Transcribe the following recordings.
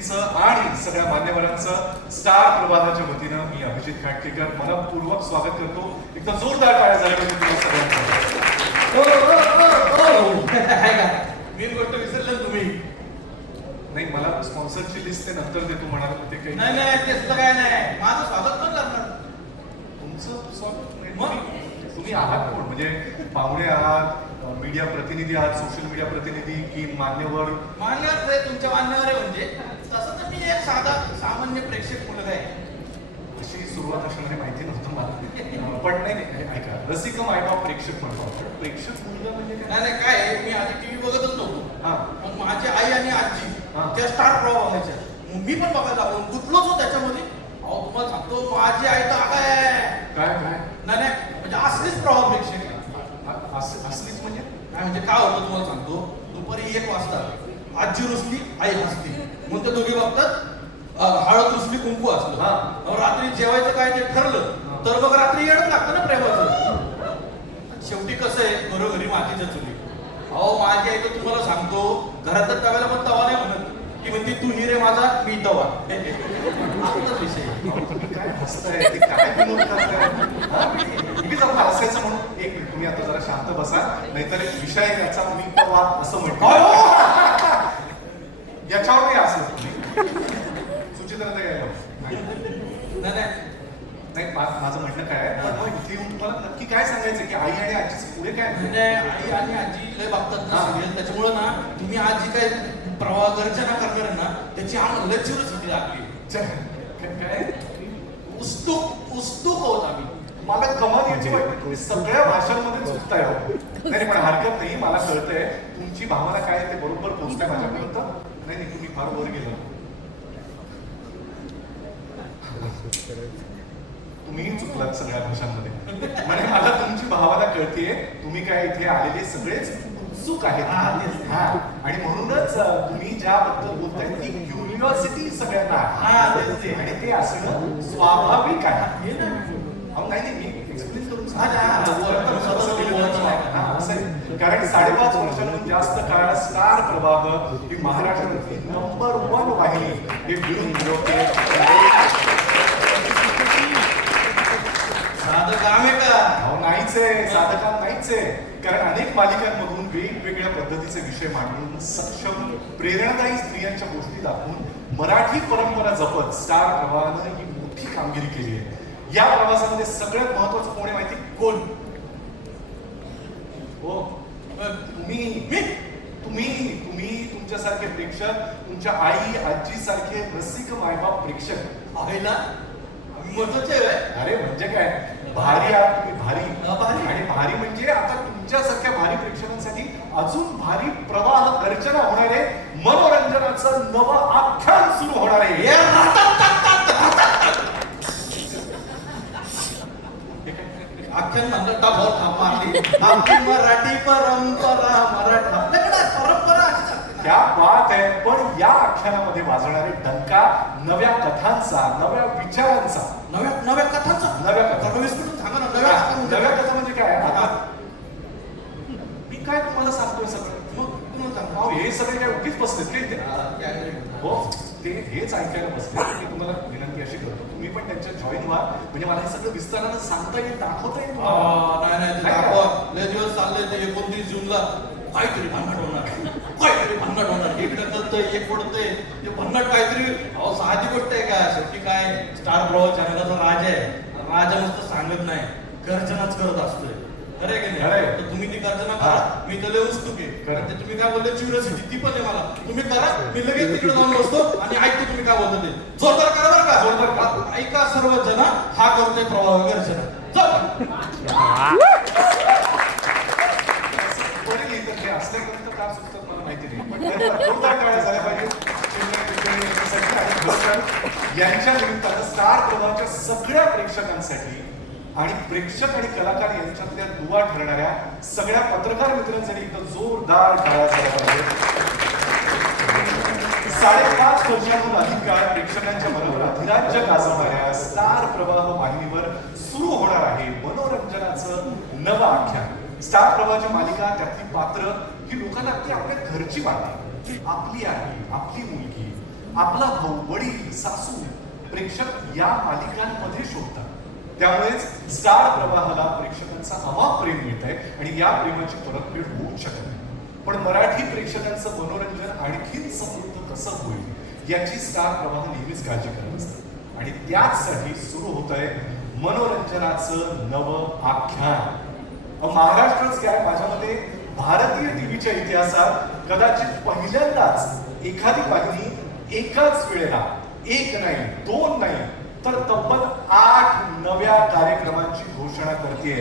प्रतिनिधींचं आणि सगळ्या मान्यवरांचं स्टार प्रवाहाच्या वतीनं मी अभिजित खाटकेकर मनपूर्वक स्वागत करतो. एकदम जोरदार टाळ्या झाल्या पाहिजे तुम्हाला सगळ्यांचं. मेन गोष्ट विसरलं तुम्ही. नाही, मला स्पॉन्सरची लिस्ट ते नंतर देतो म्हणाले होते काही. नाही नाही तसलं काय नाही, माझं स्वागत पण करणार. तुमचं स्वागत नाही. मग? तुम्ही आहात कोण? म्हणजे पाहुणे आहात, मीडिया प्रतिनिधी आहात, सोशल मीडिया प्रतिनिधी की मान्यवर? मान्यवर आहे, तुमच्या मान्यवर आहे. म्हणजे तसं तर मी एक साधा सामान्य प्रेक्षक मुलगा आहे. अशी सुरुवात असणारी माहिती नव्हतं मला. पण नाही नाही, ऐका, रसिकम आयबाप प्रेक्षक म्हणतो आपण. प्रेक्षक मुलगा म्हणजे काय? नाही नाही काय आहे, मी आधी टीव्ही बघतच नव्हतो. हा. मग माझी आई आणि आजी हा. त्या स्टार प्रवाह बघायच्या. मग मी पण बघायला लागलो, गुंतलोच हो त्याच्यामध्ये. अहो तुम्हाला सांगतो, माझी आई तर काय काय काय नाही नाही म्हणजे असलीच प्रवाह प्रेक्षक आहे. असलीच म्हणजे? काय म्हणजे काय होतं तुम्हाला सांगतो, दुपारी 1 वाजता आजी रुसली, आई हसली, मग ते दोघे बघतात हळद रुसली, कुंकू असलं. हा. रात्री जेवायचं काय ते ठरलं तर मग रात्री येणं लागतं ना प्रेमाचं. शेवटी कसं आहे, घरोघरी मातीच्या चुली. अहो माझी आई तर तुम्हाला सांगतो, घरातच तव्याला पण तवा नाही म्हणत, की म्हणते तू हिरे माझा मी तवा. आपलाच विषय आहे. काय हसताय ते, काय विनोद करताय? मी जरा हसायचं म्हणून एक मिनिट, तुम्ही आता जरा शांत बसा, नाहीतर एक विषय याचा मी तवा असं म्हणतो. याच्यावर नाही असं तुम्ही सुचित्राला यायला नाही नाही नाही. माझं म्हणणं काय आहे, पण मग इथे येऊन तुम्हाला नक्की काय सांगायचं की आई आणि आजीचे पुढे काय? म्हणजे आई आणि आजी लय बघतात ना हा. सिरियल, त्याच्यामुळे ना तुम्ही आज जी काय प्रवाह गर्जना करणार आहे ना, त्याची आम्हाला लय क्युरिओसिटी लागली. काय उत्सुक होत आम्ही. मला कमाल याची वाटते, तुम्ही सगळ्या भाषांमध्ये चुकताय हो. नाही पण हरकत नाही, मला कळतंय तुमची भावना काय आहे ते बरोबर पोहोचते माझ्यापर्यंत. नाही नाही, तुम्ही फार वर गेला. तुम्हीही चुकलात सगळ्या भाषांमध्ये. म्हणजे मला तुमची भावना कळतीये, तुम्ही काय इथे आलेले सगळेच उत्सुक आहेत. हा, आणि म्हणूनच तुम्ही ज्याबद्दल बोलताय ती क्युरिओसिटी सगळ्यांना आहे. आणि ते असणं स्वाभाविक आहे. अहो नाही नाही, मी एक्सप्लेन करून कारण 5.5 वर्षांहून जास्त काळ स्टार प्रवाह ही महाराष्ट्रातली नंबर 1 वाहिनी हे मिळून मिळवते. साधं काम आहे का? अहो नाहीच आहे, साधं काम नाहीच आहे. कारण अनेक मालिकांमधून वेगवेगळ्या पद्धतीचे विषय मांडून सक्षम प्रेरणादायी स्त्रियांच्या गोष्टी दाखवून मराठी परंपरा जपत स्टार प्रवाहानं ही मोठी कामगिरी केली आहे. या प्रवासामध्ये सगळ्यात महत्वाचं कोण आहे माहिती? कोण? हो, तुम्ही तुमच्यासारखे प्रेक्षक, तुमच्या आई आजी सारखे रसिक मायबाप प्रेक्षक. आईला महत्वाचे आहे. अरे म्हणजे काय, भारी आहात तुम्ही, भारी. भारी. आणि भारी म्हणजे आता तुमच्यासारख्या भारी प्रेक्षकांसाठी अजून भारी प्रवाह गर्जना होणार आहे. मनोरंजनाचं नवं आख्यान सुरू होणार आहे. आख्यान म्हणलं टाभावर थाप मारली. आपली मराठी परंपरा, मराठी आपल्याकडे परंपरा अशीच असते ना. क्या बात आहे. पण या आख्यानामध्ये वाजणारे डंका नव्या कथांचा, नव्या विचारांचा, नव्या कथांचा. नव्या कथा. विस्फोटून सांगा ना, नव्या कथा नव्या कथा म्हणजे काय? आता मी काय तुम्हाला सांगतोय सगळं, मग तुम्हाला सांगा. अहो हे सगळे काय उगीच बसलेत काय इथे? हो, ते हेच ऐकायला बसले. मी तुम्हाला विनंती अशी करतो, तुम्ही पण त्यांच्या जॉईन व्हा, म्हणजे मला हे सगळं विस्तारानं सांगता येईल, दाखवता येईल तुम्हाला. नाही दाखवा. लय दिवस चालले ते 29 जूनला काहीतरी भांडण होणार, काहीतरी भांडण होणार. इकडे करतंय, एक पडतंय, ते भांडण काहीतरी. अहो साधी गोष्ट आहे का? शेवटी काय, स्टार प्रवाह चॅनलचा राजा आहे. राजा नुसतं सांगत नाही, गर्जनाच करत असतोय. खरं आहे की नाही? तर तुम्ही ती गर्जना करा. मी तर लय उत्सुक आहे. कारण ते तुम्ही काय बोलले, क्युरिओसिटी ती पण आहे मला. तुम्ही करा, मी लगेच तिकडे जाऊन बसतो आणि ऐकतो तुम्ही काय बोलतो ते. जोरदार करा बरं का? जोरदार करा. ऐका सर्वजण, हा करतोय प्रवाह गर्जना. पडेल इथं, ते असल्यापर्यंत का सुचतात मला माहिती नाही. पण जोरदार टाळ्या झाल्या पाहिजे यांच्या निमित्तानं स्टार प्रवाहाच्या सगळ्या प्रेक्षकांसाठी आणि प्रेक्षक आणि कलाकार यांच्यातल्या दुवा ठरणाऱ्या सगळ्या पत्रकार मित्रांसाठी एकदम जोरदार टाळ्या झाल्या पाहिजे. 5.5 वर्षांहून अधिक काळ प्रेक्षकांच्या बरोबर अधिराज्य गाजवणाऱ्या स्टार प्रवाह वाहिनीवर सुरू होणार आहे मनोरंजनाचं नवं आख्यान. स्टार प्रवाहाची मालिका, त्यातली पात्र ही लोकांना ती आपल्या घरची वाटते. आपली आई, आपली मुलगी, आपला भाऊ, वडील, सासू प्रेक्षक या मालिकांमध्ये शोधतात. त्यामुळेच स्टार प्रवाहाला प्रेक्षकांचा अमाप प्रेम मिळत आहे आणि या प्रेमाची परतफेड होऊच शकत नाही. पण मराठी प्रेक्षकांचं मनोरंजन आणखीन समृद्ध कसं होईल याची स्टार प्रवाह नेहमीच काळजी करत असतात आणि त्याचसाठी सुरू होत आहे मनोरंजनाचं नवं आख्यान. महाराष्ट्रच काय, माझ्या मते भारतीय टीव्हीच्या इतिहासात कदाचित पहिल्यांदाच एखादी वाहिनी एकाच वेळेला एक नाही, दोन नाही, तर तब्बल 8 नव्या कार्यक्रमांची घोषणा करते.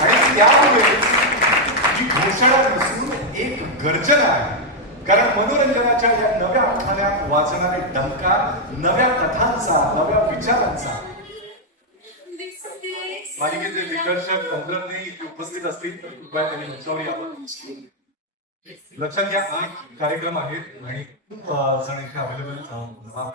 आणि त्यामुळे ही घोषणा नसून एक गर्जना आहे. कारण मनोरंजनाच्या या नव्या आखाड्यात वाजणारे डंका नव्या कथांचा, नव्या विचारांचा. मालिकेचे दिग्दर्शक तंत्रज्ञ इथे उपस्थित असतील तर कृपया त्यांनी मंचावर यावं. लक्षात घ्या, 8 कार्यक्रम आहेत आणि खूप जण इथे अवेलेबल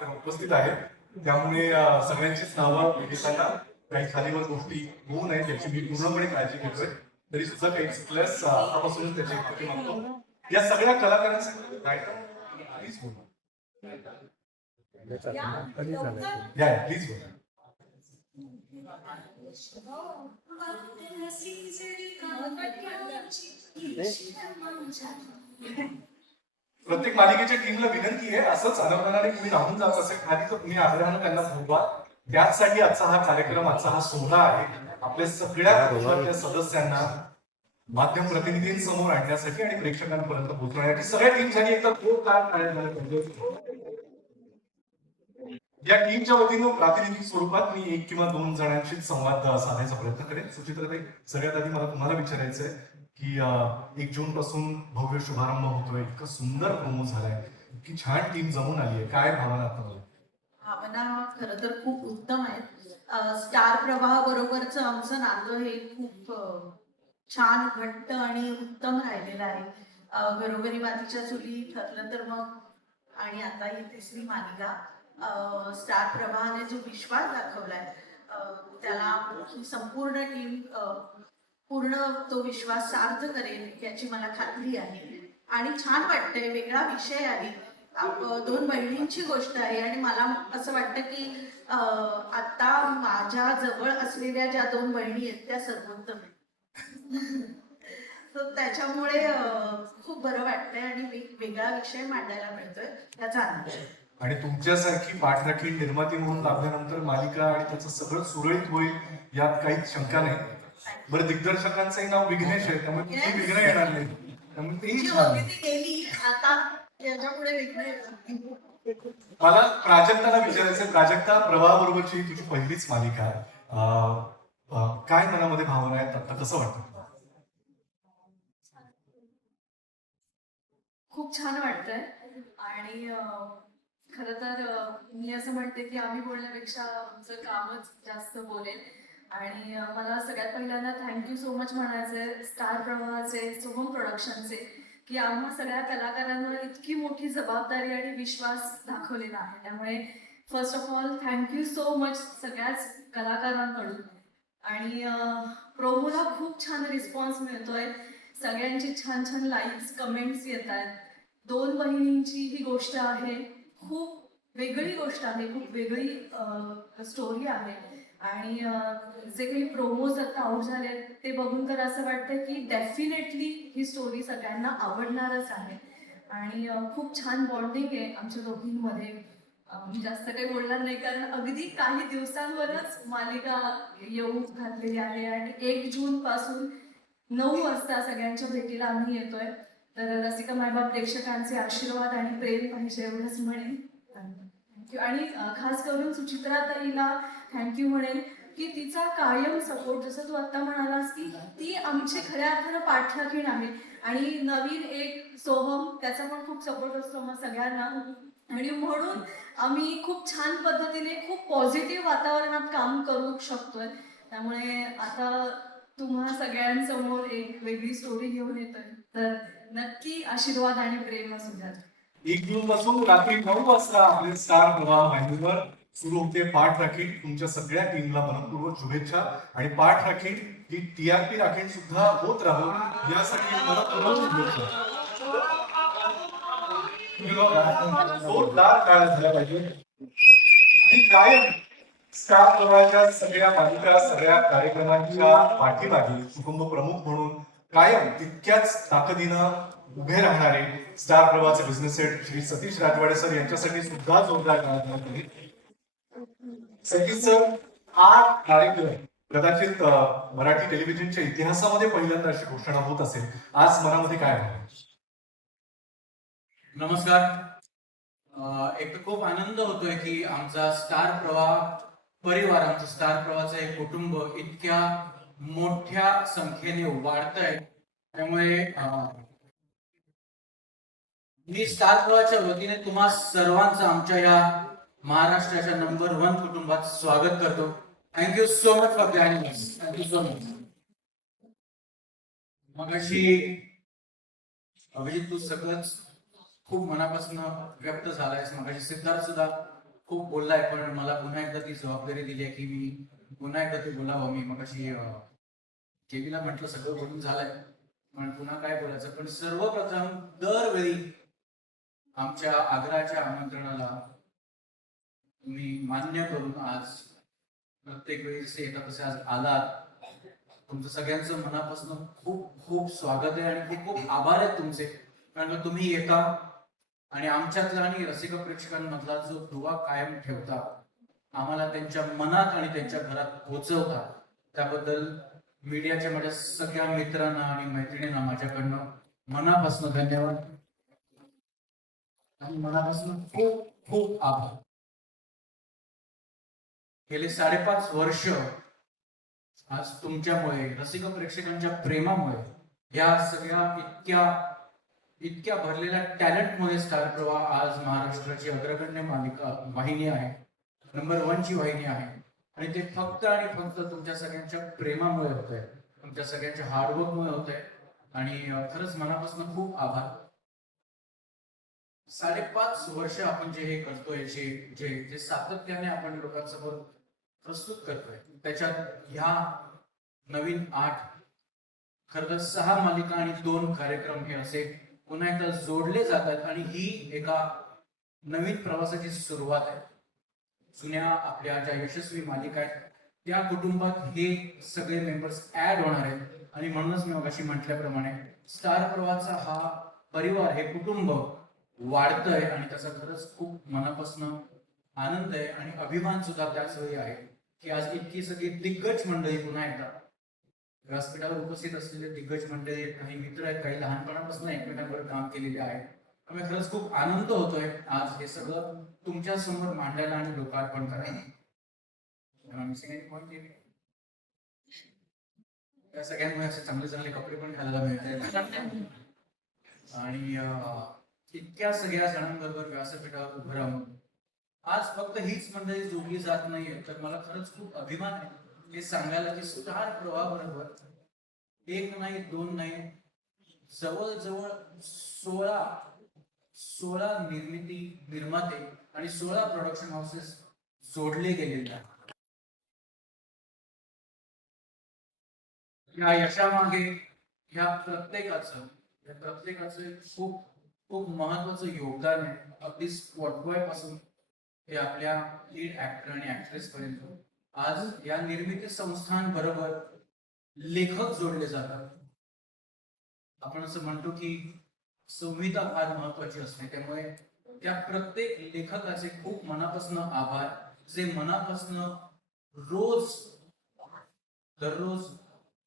उपस्थित आहेत. त्यामुळे सगळ्यांचीच नावं घेताना काही खालीवर गोष्टी होऊ नये याची मी पूर्णपणे काळजी घेतोय. तरी सुद्धा काही प्लस आतापासूनच त्याची एकत्र मागतो. या सगळ्या कलाकारांसाठी प्लीज बोला, या प्लीज बोला. प्रत्येक मालिकेच्या टीमला विनंती आहे, असंच अनवधानाने तुम्ही राहून जात असेल खाली तर तुम्ही आग्रहानं त्यांना बोलवा. त्याचसाठी आजचा हा कार्यक्रम, आजचा हा सोहळा आहे. आपल्या सगळ्या कुटुंबातल्या सदस्यांना माध्यम प्रतिनिधींसमोर आणण्यासाठी आणि प्रेक्षकांपर्यंत पोहोचवण्यासाठी सगळ्या टीमसाठी एकदा या टीमच्या वतीनं प्रातिनिधिक स्वरूपात मी 1 किंवा 2 जणांशी संवाद साधायचा प्रयत्न करेन. सुचित्राताई, सगळ्यात आधी मला तुम्हाला विचारायचंय की 1 जून पासून भव्य शुभारंभ होतोय, इतकं सुंदर प्रोमो झालाय, इतकी छान टीम जमून आली आहे, काय भावना आता? भावना खरं तर खूप उत्तम आहेत. स्टार प्रवाह बरोबरच आमचं नातं हे खूप छान, घट्ट आणि उत्तम राहिलेलं आहे. घरोघरी मातीच्या चुली ठरलं तर मग, आणि आता ही 3री मालिका. स्टार प्रवाहाने जो विश्वास दाखवलाय त्याला ही संपूर्ण टीम पूर्ण तो विश्वास सार्थ करेल याची मला खात्री आहे. आणि छान वाटतंय, वेगळा विषय आहे, 2 बहिणींची गोष्ट आहे आणि मला असं वाटतं की आता माझ्या जवळ असलेल्या ज्या 2 बहिणी आहेत त्या सर्वोत्तम आहेत. तर त्याच्यामुळे खूप बरं वाटतंय आणि वेगळा विषय मांडायला मिळतोय त्याचा आनंद. आणि तुमच्यासारखी पाठराखीण निर्माती म्हणून लागल्यानंतर मालिका आणि त्याचं सगळं सुरळीत होईल यात काहीच शंका नाही. बरं, दिग्दर्शकांचंही नाव विघ्नेश आहे, त्यामुळे तुम्ही विघ्न येणार नाही, त्यामुळे तेही छान. मला प्राजक्ताला विचारायचं, प्राजक्ता, प्रवाहाबरोबरची तुझी पहिलीच मालिका आहे, काय मनामध्ये भावना आहेत आता, कसं वाटतं? खूप छान वाटतंय. आणि खरं तर मी असं म्हणते की आम्ही बोलण्यापेक्षा आमचं कामच जास्त बोलेल. आणि मला सगळ्यात पहिल्यांदा थँक्यू सो मच म्हणायचंय स्टार प्रवाहाचे, सोहम प्रोडक्शनचे, की आम्हा सगळ्या कलाकारांवर इतकी मोठी जबाबदारी आणि विश्वास दाखवलेला आहे. त्यामुळे first of all thank you so much सगळ्याच कलाकारांकडून. आणि प्रोमोला खूप छान रिस्पॉन्स मिळतोय, सगळ्यांची छान छान लाईक्स, कमेंट्स येत आहेत. 2 बहिणींची ही गोष्ट आहे, खूप वेगळी गोष्ट आहे, खूप वेगळी स्टोरी आहे. आणि जे काही प्रोमोज आता आउट झाले ते बघून तर असं वाटतं की डेफिनेटली ही स्टोरी सगळ्यांना आवडणारच आहे. आणि खूप छान बॉन्डिंग आहे आमच्या दोघींमध्ये. मी जास्त काही बोलणार नाही कारण अगदी काही दिवसांवरच मालिका येऊ घातलेली आहे आणि 1 जून पासून 9 वाजता सगळ्यांच्या भेटीला आम्ही येतोय. तर रसिका मायबाप प्रेक्षकांचे आशीर्वाद आणि प्रेम पाहिजे एवढंच म्हणेन. थँक्यू. आणि खास करून सुचित्राताईला थँक्यू म्हणेन की तिचा कायम सपोर्ट, जसं तू आता म्हणालास की ती आमची खऱ्या अर्थानं पाठराखीण आहे. आणि नवीन एक सोहम, त्याचा पण खूप सपोर्ट असतो मग सगळ्यांना. आणि म्हणून आम्ही खूप छान पद्धतीने, खूप पॉझिटिव्ह वातावरणात काम करू शकतोय. त्यामुळे आता तुम्हा सगळ्यांसमोर एक वेगळी स्टोरी घेऊन येतोय, तर नक्की आशीर्वाद आणि प्रेम असू द्या. 1 जून पासून रात्री 9 वाजता आपले स्टार प्रवाह वाहिनीवर सुरू होते पाठराखीण. तुमच्या सगळ्या टीमला मनपूर्वक शुभेच्छा. आणि पाठराखीण ही TRP राखीण सुद्धा होत राहू यासाठी मनपूर्वक शुभेच्छा. तुम्ही बघा, जोरदार काळ झाला पाहिजे. आणि कायम स्टार प्रवाहाच्या सगळ्या मालिका, सगळ्या कार्यक्रमांच्या पाठीमागे कुटुंब प्रमुख म्हणून कायम तितक्याच ताकदीनं उभे राहणारे स्टार प्रवाहाचे बिझनेस हेड श्री सतीश राजवाडे सर यांच्यासाठी सुद्धा जोरदार काळ झाला पाहिजे. सतीश सर, हा कार्यक्रम कदाचित मराठी टेलिव्हिजनच्या इतिहासामध्ये पहिल्यांदा अशी घोषणा होत असेल. आज मनामध्ये काय आहे? नमस्कार. एक तर खूप आनंद होतोय की आमचा स्टार प्रवाह परिवार, आमचं स्टार प्रवाहाचं एक कुटुंब इतक्या मोठ्या संख्येने वाढतंय. त्यामुळे मी स्टार प्रवाहाच्या वतीने तुम्हा सर्वांचं आमच्या या महाराष्ट्राच्या नंबर 1 कुटुंबात स्वागत करतो. Thank you so much for joining us. Thank you so much. मगाशी अभिजित, तू सगळंच खूप मनापासून व्यक्त झालायस. मगाशी सिद्धार्थ सुद्धा खूप बोललाय, पण मला पुन्हा एकदा ती जबाबदारी दिली आहे की मी पुन्हा एकदा ते बोलावं. मी मगाशी केवीला म्हटलं सगळं बोलून झालंय, पण पुन्हा काय बोलायचं. पण सर्वप्रथम दरवेळी आमच्या आग्रहाच्या आमंत्रणाला तुम्ही मान्य करून आज प्रत्येक वेळी जसे येतात तसे आज आलात. तुमचं सगळ्यांचं मनापासून खूप खूप स्वागत आहे आणि खूप खूप आभार आहेत तुमचे. कारण का तुम्ही येता आणि आमच्यातला आणि रसिक प्रेक्षकांमधला जो दुवा कायम ठेवता, आम्हाला त्यांच्या मनात आणि त्यांच्या घरात पोहोचवता, त्याबद्दल मीडियाच्या माझ्या सगळ्या मित्रांना आणि मैत्रिणींना माझ्याकडनं मनापासून धन्यवाद आणि मनापासून खूप खूप आभार. गेले 5.5 वर्ष आज तुमच्यामुळे, रसिक प्रेक्षकांच्या प्रेमामुळे, या सगळ्या इतक्या भरलेल्या टॅलेंटमुळे स्टार प्रवाह आज महाराष्ट्राची अग्रगण्य मालिका वाहिनी आहे, नंबर 1 ची वाहिनी आहे. आणि ते फक्त आणि फक्त तुमच्या सगळ्यांच्या प्रेमामुळे होत आहे, तुमच्या सगळ्यांच्या हार्डवर्कमुळे होत आहे. आणि खरंच मनापासून खूप आभार. 5.5 वर्ष आपण जे हे करतोय, जे सातत्याने आपण लोकांसमोर प्रस्तुत करतोय, त्याच्यात ह्या नवीन 8, खरं तर 6 मालिका आणि 2 कार्यक्रम हे असे पुन्हा एकदा जोडले जातात आणि ही एका नवीन प्रवासाची सुरुवात आहे. जुन्या आपल्या ज्या यशस्वी मालिका आहेत त्या कुटुंबात हे सगळे मेंबर्स ऍड होणार आहेत. आणि म्हणूनच मी मगाशी म्हटल्याप्रमाणे स्टार प्रवाहाचा हा परिवार, हे कुटुंब वाढतंय आणि त्याचा खरंच खूप मनापासून आनंद आहे आणि अभिमान सुद्धा त्याच वेळी आहे की आज इतकी सगळी दिग्गज मंडळी पुन्हा एकदा व्यासपीठावर उपस्थित असलेले दिग्गज मंडळी, काही मित्र आहेत, काही लहानपणापासून एकमेकांवर काम केलेले आहेत. त्यामुळे खरंच खूप आनंद होतोय आज हे सगळं तुमच्या समोर मांडायला आणि लोकार्पण करायला. या सगळ्यांमुळे असे चांगले चांगले कपडे पण घालायला मिळतात आणि इतक्या सगळ्या जणांबरोबर व्यासपीठावर उभं राहून आज फक्त हीच मंडळी जोडली जात नाहीये, तर मला खरंच खूप अभिमान आहे हे सांगायला की स्टार प्रवाहाबरोबर 1 नाही 2 नाही, जवळजवळ 16 निर्माते आणि 16 प्रोडक्शन हाऊसेस जोडले गेलेले आहेत. या यशामागे ह्या प्रत्येकाचं खूप खूप महत्वाचं योगदान आहे. अगदी स्पॉट बॉय पासून ते आपल्या लीड ऍक्टर आणि ऍक्ट्रेस पर्यंत आज या निर्मिती संस्थांबरोबर लेखक जोडले जातात. आपण असं म्हणतो की संहिता फार महत्वाची असते, त्यामुळे त्या प्रत्येक लेखकाचे खूप मनापासून आभार, जे मनापासून दररोज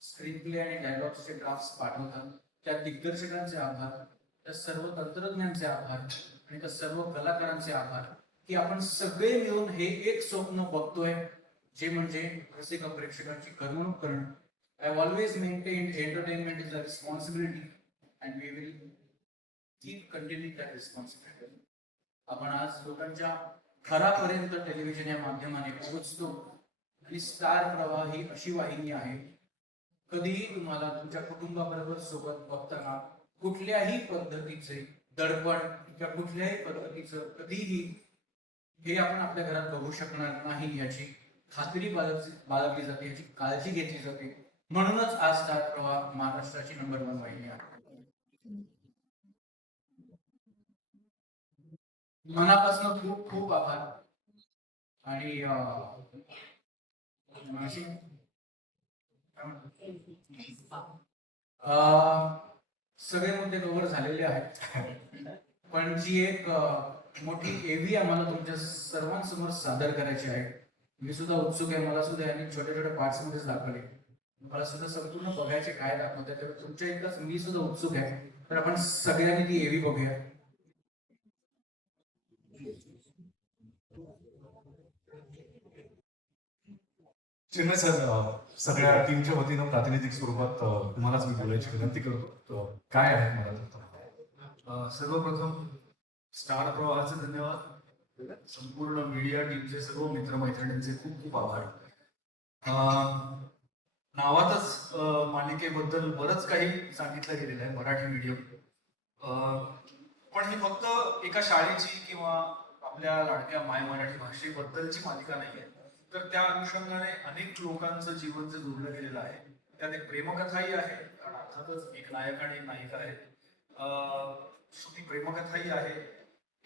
स्क्रीन प्ले आणि डायलॉग्सचे ड्राफ्ट्स पाठवतात. त्या दिग्दर्शकांचे आभार, त्या सर्व तंत्रज्ञांचे आभार आणि त्या सर्व कलाकारांचे आभार की आपण सगळे मिळून हे एक स्वप्न बघतोय, जे म्हणजे रसिक प्रेक्षकांची करमणूक करणं. I have always maintained entertainment is a responsibility and we will keep continuing that responsibility. आपण आज लोकांच्या घरापर्यंत टेलिव्हिजन या माध्यमाने पोहोचतो आणि स्टार प्रवाह ही अशी वाहिनी आहे, कधीही तुम्हाला तुमच्या कुटुंबाबरोबर सोबत बघताना कुठल्याही पद्धतीचे दडपण किंवा कुठल्याही पद्धतीचं कधीही हे आपण आपल्या घरात बघू शकणार नाही, याची खात्री बाळगली जाते, याची काळजी घेतली जाते. म्हणूनच आज स्टार प्रवाह महाराष्ट्राची नंबर 1 वाहिनी आहे. मनापासून खूप खूप आभार. आणि अशी सगळे मुद्दे कव्हर झालेले आहेत, पण जी एक मोठी एव्ही आम्हाला तुमच्या सर्वांसमोर सादर करायची आहे. मी सुद्धा उत्सुक आहे. मला सुद्धा यांनी छोट्या छोट्या पार्ट्स मध्येच दाखवले. मला सुद्धा संपूर्ण बघायचे काय दाखवतात, त्यामुळे तुमच्या एकदाच मी सुद्धा उत्सुक आहे. तर आपण सगळ्यांनी ती एव्ही बघूया. चिन्मय सर, सगळ्या टीमच्या वतीनं प्रातिनिधिक स्वरूपात तुम्हालाच मी बोलायची विनंती करतो. काय आहे मला सर्वप्रथम स्टार प्रवाहाचे धन्यवाद. संपूर्ण मीडिया टीमचे सर्व मित्रमैत्रिणींचे खूप खूप आभार. नावातच मालिकेबद्दल बरंच काही सांगितलं गेलेलं आहे, मराठी मीडियम. पण ही फक्त एका शाळेची किंवा आपल्या लाडक्या माय मराठी भाषेबद्दलची मालिका नाही आहे, तर त्या अनुषंगाने अनेक लोकांचं जीवन जे जोडलं गेलेलं आहे. त्यात एक प्रेमकथाही आहे, कारण अर्थातच एक नायक आणि एक नायिका आहे. ती प्रेमकथाही आहे.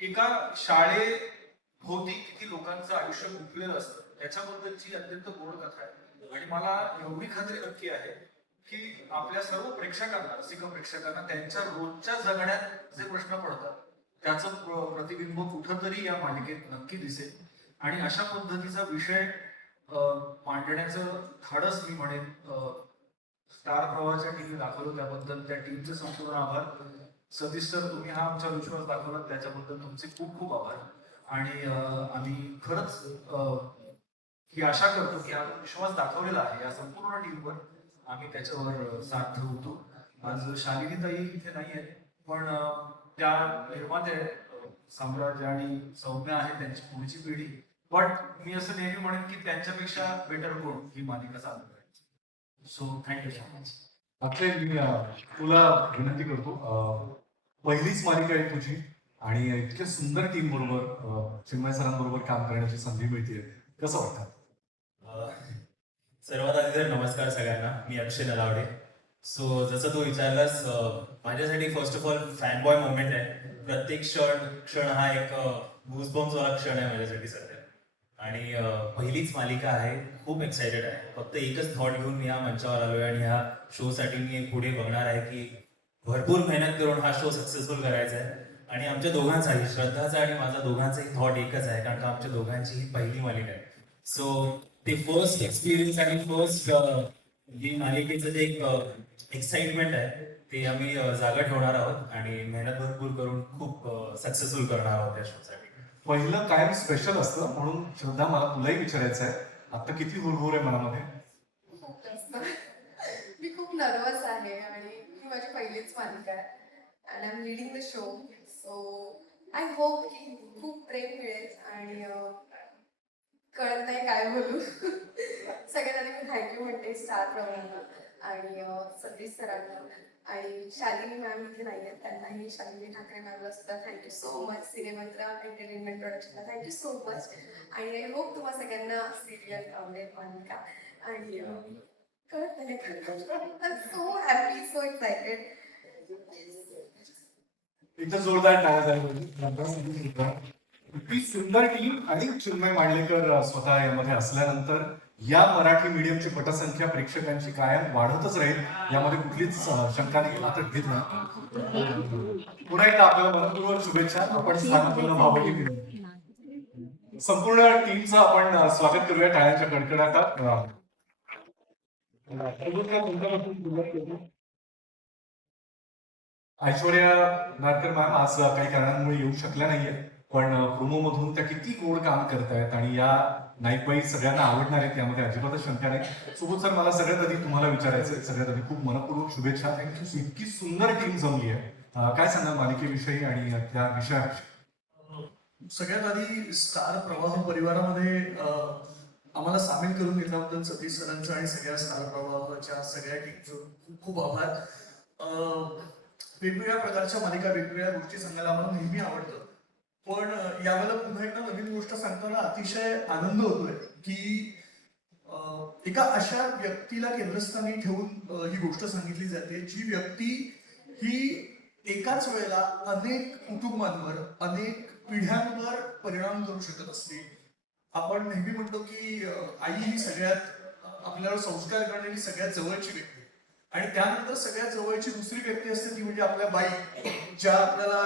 एका शाळेभोवती किती लोकांचं आयुष्य गुंतलेलं असतं त्याच्याबद्दलची अत्यंत गोड कथा आहे. आणि मला एवढी खात्री नक्की आहे की आपल्या सर्व प्रेक्षकांना, रसिक प्रेक्षकांना त्यांच्या रोजच्या जगण्यात जे प्रश्न पडतात त्याचं प्रतिबिंब कुठंतरी या मालिकेत नक्की दिसेल. आणि अशा पद्धतीचा विषय मांडण्याचं धाडस मी म्हणेन स्टार प्रवाहाच्या टीमने दाखवलं, त्याबद्दल त्या टीमचे संपूर्ण आभार. सतीश सर, तुम्ही हा आमचा विश्वास दाखवला त्याच्याबद्दल तुमचे खूप खूप आभार. आणि आम्ही खरंच ही आशा करतो की हा विश्वास दाखवलेला आहे या संपूर्ण टीमवर, आम्ही त्याच्यावर साथ ठेवतो. आज शालिनीताई इथे नाही आहे, पण त्या निर्माते साम्राज्य आणि सौम्य आहे त्यांची पुढची पिढी. पण मी असं नेहमी म्हणेन की त्यांच्यापेक्षा बेटर कोण ही मालिका चालू आहे. So thank you so much. Akshay, मी तुला विनंती करतो, पहिलीच मालिका आहे तुझी आणि इतक्या सुंदर टीम बरोबर चिन्मय सरांबरोबर काम करण्याची संधी मिळते, कसं वाटतं? सर्वात आधी तर नमस्कार सगळ्यांना. मी अक्षय नलावडे. सो जसं तू विचारलास, माझ्यासाठी first of all fan boy moment आहे. प्रत्येक क्षण हा एक गूजबम्स वाला क्षण आहे माझ्यासाठी सध्या. आणि पहिलीच मालिका आहे, खूप एक्सायटेड आहे. फक्त एकच थॉट घेऊन मी या मंचावर आलोय आणि ह्या शो साठी मी पुढे बघणार आहे की भरपूर मेहनत करून हा शो सक्सेसफुल करायचा आहे. आणि आमच्या दोघांचाही, श्रद्धाचा आणि माझा दोघांचाही थॉट एकच आहे, कारण का आमच्या दोघांची ही पहिली मालिका आहे. सो ते फर्स्ट एक्सपिरियन्स आणि फर्स्ट जी मालिकेचं जे एक एक्साइटमेंट आहे ते आम्ही जागा ठेवणार आहोत आणि मेहनत भरपूर करून खूप सक्सेसफुल करणार आहोत या शोसाठी. पहिलं कायम स्पेशल असतं, म्हणून श्रद्धा मला तुलाही विचारायचं आहे, आता किती हुरहुर आहे मनामध्ये? खूप जास्त. मी खूप नर्वस आहे आणि ही माझी पहिलीच मालिका आहे and I am leading the show. So I hope की खूप प्रेम मिळेल आणि कळत नाही काय बोलू. सगळ्यात आधी मी थँक्यू म्हणते स्टार प्रवाहांना आणि सतीश सरांना आणि शालिनी मॅम इथे नाही आहेत, त्यांनाही शालिनी ठाकरे मॅमला सुद्धा thank you so much. Cinemantra entertainment प्रोडक्शनला थँक्यू सो मच. आणि आय होप तुम्हाला सगळ्यांना सिरियल आवडेल मालिका. आणि कळत नाही, I am so happy, so excited. एकदा जोरदार टाळ्या झाल्या. इतकी सुंदर टीम आणि चिन्मय मांडलेकर स्वतः यामध्ये असल्यानंतर या मराठी मीडियमची पटसंख्या प्रेक्षकांची कायम वाढतच राहील, यामध्ये कुठलीच शंका नाही. आता घेत नाही. पुन्हा एकदा आपल्याला मनपूर्वक शुभेच्छा. आपण स्थानापन्न व्हावं ही विनंती. संपूर्ण टीमचं आपण स्वागत करूया टाळ्यांच्या कडकडाटात. ऐश्वर्या नाडकर मॅम आज काही कारणांमुळे येऊ शकल्या नाहीये, पण प्रोमो मधून त्या किती गोड काम करतायत आणि या नाईकबाई सगळ्यांना आवडणार आहेत यामध्ये अजिबातच शंका नाही. सोबत सर, मला सगळ्यात आधी तुम्हाला विचारायचं आहे, सगळ्यात आधी खूप मनपूर्वक शुभेच्छा. इतकी सुंदर टीम जमली आहे, काय सांगा मालिकेविषयी आणि त्या विषयाविषयी? सगळ्यात आधी स्टार प्रवाह परिवारामध्ये आम्हाला सामील करून घेतल्याबद्दल सतीश सरांचं आणि सगळ्या स्टार प्रवाहाच्या सगळ्या टीमचं खूप खूप आभार. वेगवेगळ्या प्रकारच्या मालिका, वेगवेगळ्या गोष्टी सांगायला आम्हाला नेहमी आवडतं, पण यावेळेला पुन्हा एकदा नवीन गोष्ट सांगताना अतिशय आनंद होतोय की एका अशा व्यक्तीला केंद्रस्थानी ठेवून ही गोष्ट सांगितली जाते, जी व्यक्ती ही एकाच वेळेला अनेक कुटुंबांवर, अनेक पिढ्यांवर परिणाम करू शकत असते. आपण नेहमी म्हणतो की आई ही सगळ्यात आपल्याला संस्कार करणारी सगळ्यात जवळची व्यक्ती आणि त्यानंतर सगळ्यात जवळची दुसरी व्यक्ती असते ती म्हणजे आपल्या बाई, ज्या आपल्याला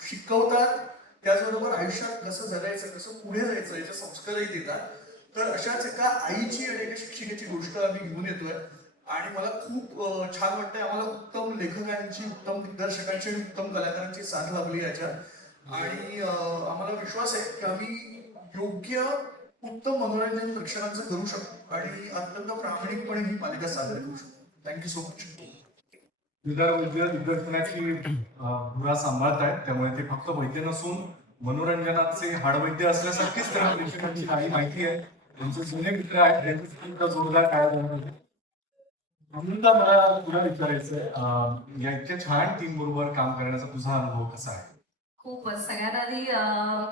शिकवतात, त्याचबरोबर आयुष्यात कसं जगायचं, कसं पुढे जायचं याचे संस्कारही देतात. तर अशाच एका आईची आणि एका शिक्षिकेची गोष्ट आम्ही घेऊन येतोय आणि मला खूप छान वाटतंय. आम्हाला उत्तम लेखकांची, उत्तम दिग्दर्शकांची आणि उत्तम कलाकारांची साथ लाभली याच्यात आणि आम्हाला विश्वास आहे की आम्ही योग्य उत्तम मनोरंजन प्रेक्षकांचं करू शकतो आणि अत्यंत प्रामाणिकपणे ही मालिका सादर करू शकतो. Thank you so much. तुझ्या वैद्य दिग्दर्शनाची धुरा सांभाळतायत, त्यामुळे ते फक्त वैद्य नसून मनोरंजनाचे हाडवैद्य असल्यासारखीच त्यांना प्रेक्षकांची काही माहिती आहे. त्यांचे जुने मित्र आहेत, त्यांचा जोरदार काय अमृता, मला तुला विचारायचं या इतक्या छान टीम बरोबर काम करण्याचा तुझा अनुभव कसा आहे? खूपच. सगळ्यात आधी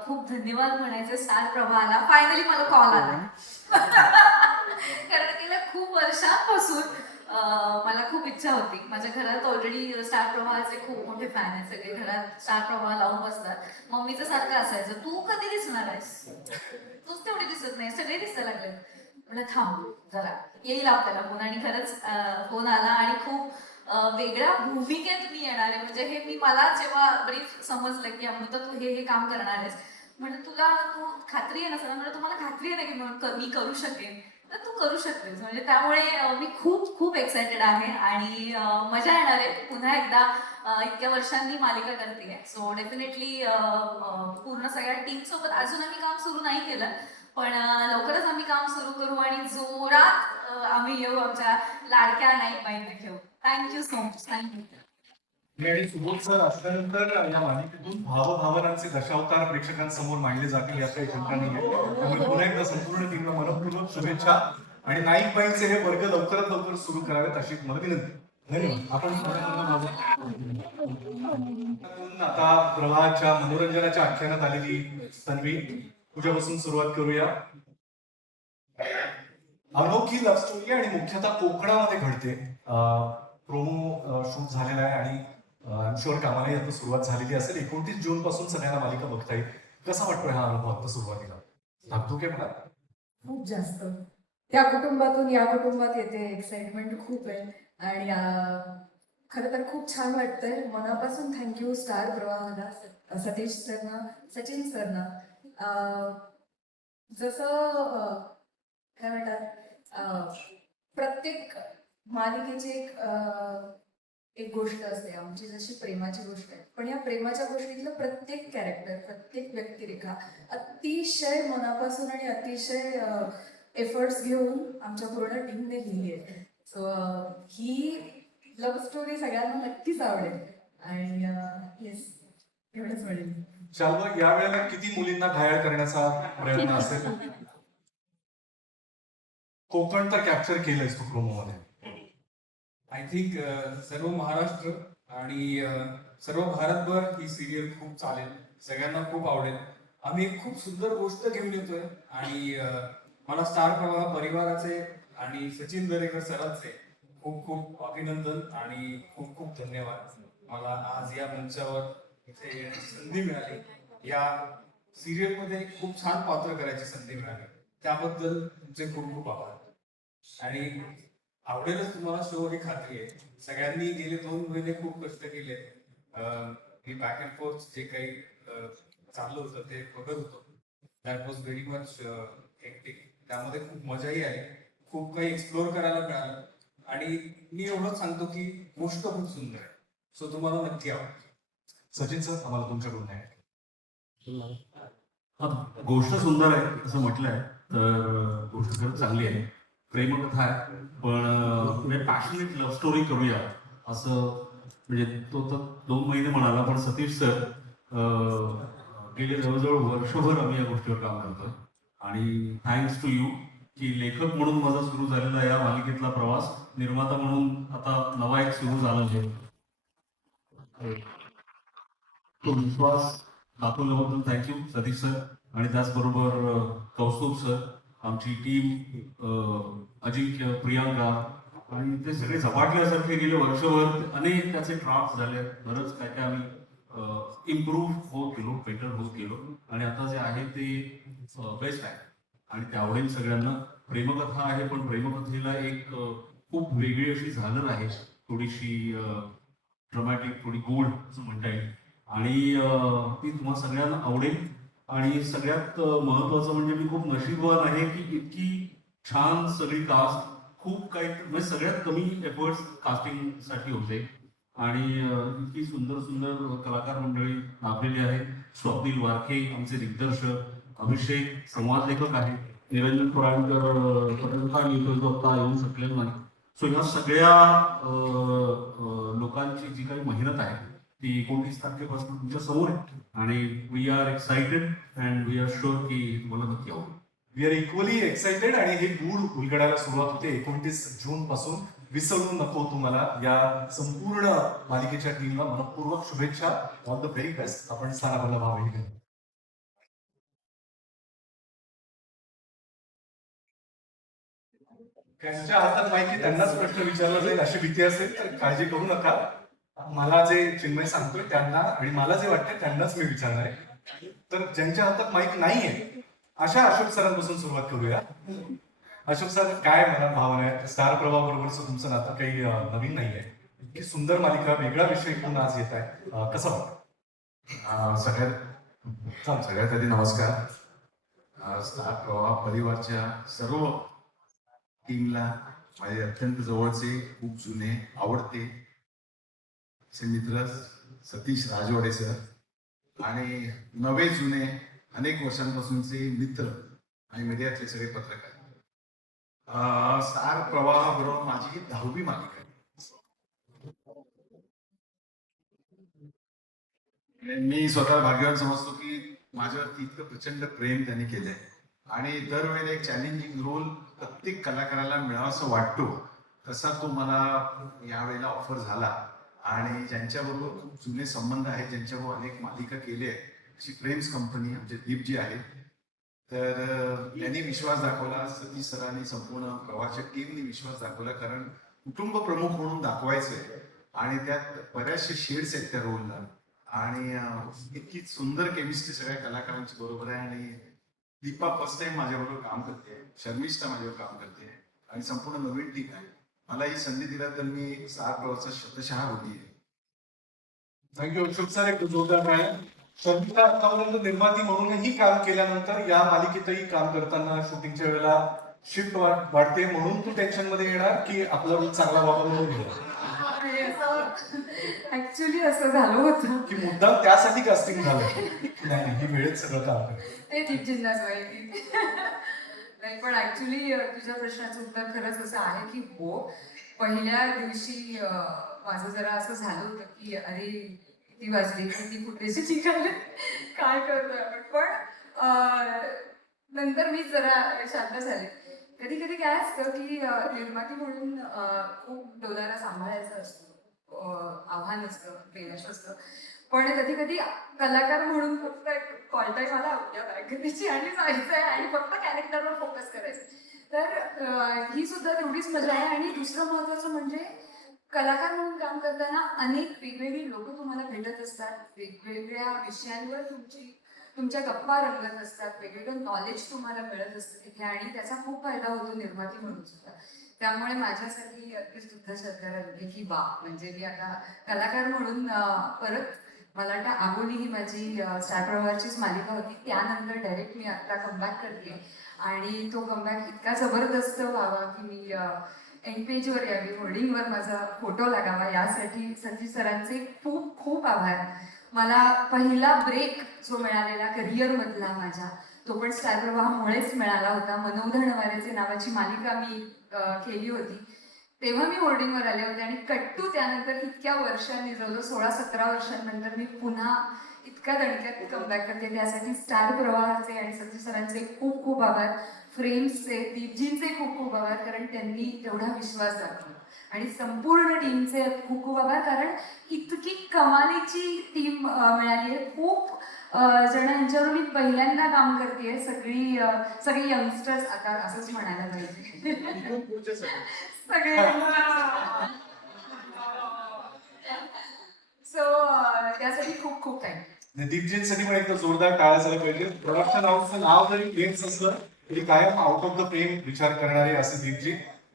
खूप धन्यवाद म्हणायचे स्टार प्रभाला. फायनली मला कॉल आला. कारण गेल्या खूप वर्षांपासून मला खूप इच्छा होती. माझ्या घरात ऑलरेडी स्टार प्रवाहाचे खूप मोठे फॅन आहेत. सगळे घरात स्टार प्रवाह लावून बसतात. मम्मीचं सारखं असायचं, तू कधी दिसणार आहेस, तूच तेवढी दिसत नाही, सगळे दिसायला लागले. म्हणलं थांब जरा, येईल आपल्याला फोन. आणि खरंच फोन आला आणि खूप वेगळ्या भूमिकेत मी येणार आहे. म्हणजे हे मला जेव्हा ब्रीफ समजलं की अमृता तू हे काम करणार आहेस, म्हणजे तुला तू खात्री आहे ना सर? म्हणजे तुम्हाला खात्री आहे ना की मी करू शकेन? तर तू करू शकतेस. म्हणजे त्यामुळे मी खूप खूप एक्सायटेड आहे आणि मजा येणार आहे. पुन्हा एकदा इतक्या वर्षांनी मालिका करते. सो डेफिनेटली पूर्ण सगळ्या टीम सोबत अजून आम्ही काम सुरू नाही केलं, पण लवकरच आम्ही काम सुरू करू आणि जोरात आम्ही येऊ आमच्या लाडक्या नाईक बाईंना घेऊ. Thank you so much. थँक्यू. आणि सुबोध सर असल्यानंतर या मालिकेतून भावभावनांचे दशावतार प्रेक्षकांसमोर मांडले जातील याचा एक शंका नाही आहे. त्यामुळे पुन्हा एकदा संपूर्ण टीमला मनपूर्वक शुभेच्छा आणि नाईक बाईंचे हे वर्ग लवकरात लवकर सुरू करावेत अशी मला विनंती. धन्यवाद. आपण आता प्रवाहाच्या मनोरंजनाच्या आख्यानात आलेली तन्वी, तुझ्यापासून सुरुवात करूया. अनोखी लव्ह स्टोरी आणि मुख्यतः कोकणामध्ये घडते. प्रोमो शूट झालेला आहे आणि शुअर कामालाही आता सुरुवात झालेली असेल. 29 जून पासून सगळ्यांना मालिका बघता येईल. कसा वाटतोय हा अनुभव आता सुरुवातीला? धाकधूक आहे म्हणा. खूप जास्त. त्या कुटुंबातून या कुटुंबात येते, एक्साइटमेंट खूप आहे आणि खरं तर खूप छान वाटतंय. मनापासून थँक्यू स्टार प्रवाहाला, सतीश सरना, सचिन सरना. जसं काय म्हणतात, प्रत्येक मालिकेची एक गोष्ट असते. आमची जशी प्रेमाची गोष्ट आहे, पण या प्रेमाच्या गोष्टीतलं प्रत्येक कॅरेक्टर, प्रत्येक व्यक्तिरेखा अतिशय मनापासून आणि अतिशय एफर्ट्स घेऊन आमच्या पूर्ण टीमने लिहिली आहे. सो ही लव्ह स्टोरी सगळ्यांना नक्कीच आवडेल आणि येस, एवढंच म्हणेल. शाल्वा, यावेळेला किती मुलींना घायल करण्याचा प्रयत्न असेल? कोकण तर कॅप्चर केलंयस तू प्रोमो मध्ये. आय थिंक सर्व महाराष्ट्र आणि सर्व भारतभर ही सिरियल खूप चालेल, सगळ्यांना खूप आवडेल. आम्ही एक खूप सुंदर गोष्ट घेऊन येतोय आणि मला स्टार प्रवाह परिवाराचे आणि सचिन दरेकर सरांचे खूप खूप अभिनंदन आणि खूप खूप धन्यवाद. मला आज या मंचावर इथे येण्याची संधी मिळाली, या सिरियल मध्ये खूप छान पात्र करायची संधी मिळाली, त्याबद्दल तुमचे खूप खूप आभार. आणि आवडेलच तुम्हाला शो ही खात्री आहे. सगळ्यांनी गेले 2 महिने खूप कष्ट केले. मी बॅक अँड फोर्थ जे काही चाललं होतं ते बघत होतो. That was very much hectic. त्यामध्ये खूप मजाही आली, खूप काही एक्सप्लोर करायला मिळालं आणि मी एवढंच सांगतो की गोष्ट खूप सुंदर आहे. सो तुम्हाला नक्की आवडेल. सचिन सर, आम्हाला तुमच्याकडून आहे. गोष्ट सुंदर आहे असं म्हटलंय तर गोष्ट खरंच चांगली आहे. प्रेमकथा आहे, पण पॅशनेट लव्ह स्टोरी करूया असं, म्हणजे तो तर 2 महिने म्हणाला, पण सतीश सर गेले जवळजवळ वर्षभर आम्ही या गोष्टीवर काम करतोय आणि थँक्स टू यू की लेखक म्हणून माझा सुरू झालेला या मालिकेतला प्रवास निर्माता म्हणून आता नवा एक सुरू झाला आहे. तो विश्वास दाखवल्याबद्दल थँक्यू सतीश सर आणि त्याचबरोबर कौस्तुभ सर, आमची टीम, अजिंक्य, प्रियांका आणि ते सगळे झपाटल्यासारखे गेले वर्षभर. अनेक त्याचे ड्राफ्ट झाले, बरंच काय काय आम्ही इम्प्रूव्ह होत गेलो, बेटर होत गेलो. बेस्ट आहे आणि ते आवडेल सगळ्यांना. प्रेमकथा आहे पण प्रेमकथेला एक खूप वेगळी अशी झालर आहे, थोडीशी ड्रामॅटिक, थोडी गोड असं म्हणता येईल आणि ती तुम्हाला सगळ्यांना आवडेल. आणि सगळ्यात महत्वाचं म्हणजे मी खूप नशीबवान आहे की इतकी छान सगळी कास्ट, खूप काही म्हणजे सगळ्यात कमी एफर्ट्स कास्टिंगसाठी होते आणि इतकी सुंदर सुंदर कलाकार मंडळी लाभलेली आहे. स्वप्नील वारखे आमचे दिग्दर्शक, अभिषेक संवाद लेखक आहे, निरंजन पराळकर पत्रकार आता येऊ शकलेलं नाही. सो ह्या सगळ्या लोकांची जी काही मेहनत आहे ती 29 तारखेपासून तुमच्या समोर आहे आणि we are excited and we are sure की तुम्हाला नक्की आवडेल. वी आर इक्वली एक्साइटेड आणि हे गूढ उलगडायला सुरुवात होते 29 जून पासून. विसरू नको तुम्हाला. या संपूर्ण मालिकेच्या टीमला मनपूर्वक शुभेच्छा. All the very best. आपण स्थानापन्न व्हावे. त्यांच्या हातात माहिती त्यांनाच प्रश्न विचारला जाईल अशी भीती असेल तर काळजी करू नका. मला जे चिन्मय सांगतोय त्यांना आणि मला जे वाटतंय त्यांनाच मी विचारणार आहे. तर ज्यांच्या हातात माईक नाहीये अशा अशोक सरांपासून सुरुवात करूया. अशोक सर, काय मला भावना आहे? स्टार प्रवाह बरोबरच तुमचं नातं काही नवीन नाहीये. इतकी सुंदर मालिका, वेगळा विषय घेऊन आज येत आहे, कसं वाटतं? सगळ्यात आधी नमस्कार. स्टार प्रवाह परिवारच्या सर्व टीमला, माझे अत्यंत जवळचे, खूप जुने, आवडते असे मित्र सतीश राजवाडे सर आणि नवे जुने अनेक वर्षांपासूनचे मित्र आणि मीडियातले सगळे पत्रकार. स्टार प्रवाह बरोबर माझी ही 10वी मालिका आहे. मी स्वतः भाग्यवान समजतो की माझ्यावरती इतकं प्रचंड प्रेम त्यांनी केलंय आणि दरवेळेला एक चॅलेंजिंग रोल प्रत्येक कलाकाराला मिळावा असं वाटतो, तसा तो मला यावेळेला ऑफर झाला. आणि ज्यांच्याबरोबर खूप जुने संबंध आहेत, ज्यांच्याबरोबर अनेक मालिका केल्या आहेत, अशी फ्रेम्स कंपनी आमचे दीपजी आहेत, तर त्यांनी विश्वास दाखवला. सतीश सरांनी, संपूर्ण प्रवाहाच्या टीमनी विश्वास दाखवला, कारण कुटुंब प्रमुख म्हणून दाखवायचंय आणि त्यात बऱ्याचशे शेड्स आहेत त्या रोलला आणि इतकी सुंदर केमिस्ट्री सगळ्या कलाकारांची बरोबर आहे. आणि दीपा फर्स्ट टाइम माझ्याबरोबर काम करते, शर्मिष्ठा माझ्याबरोबर काम करते आणि संपूर्ण नवीन टीम आहे. मला ही संधी दिला तर मी स्टार प्रवाहाचा शतशः होती. Thank you Ashok sir. एक जोरदार आहे. शर्मिष्ठा आतापर्यंत निर्माती म्हणूनही काम केल्यानंतर या मालिकेतही काम करताना शूटिंगच्या वेळेला शिफ्ट वाढते म्हणून तू टेन्शन मध्ये येणार की आपला रोल चांगला व्हावा म्हणून ऍक्च्युली असं झालं होतं की मुद्दाम त्यासाठी कास्टिंग झालं? नाही, ही वेळेत सगळं काम आहे. ते दीपजींनाच माहिती. नाही, पण ऍक्च्युली तुझ्या प्रश्नाचं उत्तर खरंच असं आहे की हो, पहिल्या दिवशी माझं जरा असं झालं होतं की अरे किती वाजली, किती फुटेज निघाले, काय करतोय आपण. पण नंतर मी जरा शांत झाले. कधी कधी काय असतं की निर्माती म्हणून खूप डोलारा सांभाळायचं असतं, आव्हान असतं, पेश असतं. पण कधी कधी कलाकार म्हणून फक्त एक कॉल टाईम आला उद्या बायकरीची आणि जायचंय आणि फक्त कॅरेक्टरवर फोकस करायचं. तर ही सुद्धा तेवढीच मजा आहे. आणि दुसरं महत्वाचं म्हणजे कलाकार म्हणून काम करताना अनेक वेगवेगळी लोक तुम्हाला भेटत असतात, वेगवेगळ्या विषयांवर तुमच्या गप्पा रंगत असतात, वेगवेगळं नॉलेज तुम्हाला मिळत असतं तिथे आणि त्याचा खूप फायदा होतो निर्माती म्हणून सुद्धा. त्यामुळे माझ्यासाठी अगदी सुद्धा शर्करा होती की बा, म्हणजे मी आता कलाकार म्हणून परत, मला वाटतं आगोली ही माझी स्टार प्रवाहाचीच मालिका होती, त्यानंतर डायरेक्ट मी आता कमबॅक करते आणि तो कमबॅक इतका जबरदस्त व्हावा की मी एंड पेजवर यावी, होर्डिंगवर माझा फोटो लागावा, यासाठी सतीश सरांचे खूप खूप आभार. मला पहिला ब्रेक जो मिळालेला करिअरमधला माझ्या, तो पण स्टार प्रवाहामुळेच मिळाला होता. मनोधन वाऱ्याचे नावाची मालिका मी केली होती, तेव्हा मी होर्डिंगवर आले होते आणि कट्टू त्यानंतर इतक्या वर्षांनी, जवळजवळ 16-17 वर्षांनंतर मी पुन्हा इतक्या दणक्यात कमबॅक करते. त्यासाठी स्टार प्रवाहाचे आणि सतीश सरांचे खूप खूप आभार, फ्रेम्सचे, दीपजींचे खूप खूप आभार, कारण त्यांनी तेवढा विश्वास दाखवला. आणि संपूर्ण टीमचे खूप खूप आभार, कारण इतकी कमालीची टीम मिळाली आहे. खूप जण यांच्यावर मी पहिल्यांदा काम करते, सगळी यंगस्टर्स आता असंच म्हणायला पाहिजे सगळे. सो त्यासाठी खूप खूप थँक्यू. दीपजींसाठी पण एकदा जोरदार टाळ्या झाल्या पाहिजे. प्रोडक्शन हाऊसचं नाव जरी फ्लेम्स असलं तरी कायम आउट ऑफ द फ्रेम विचार करणारे असे दीपजी.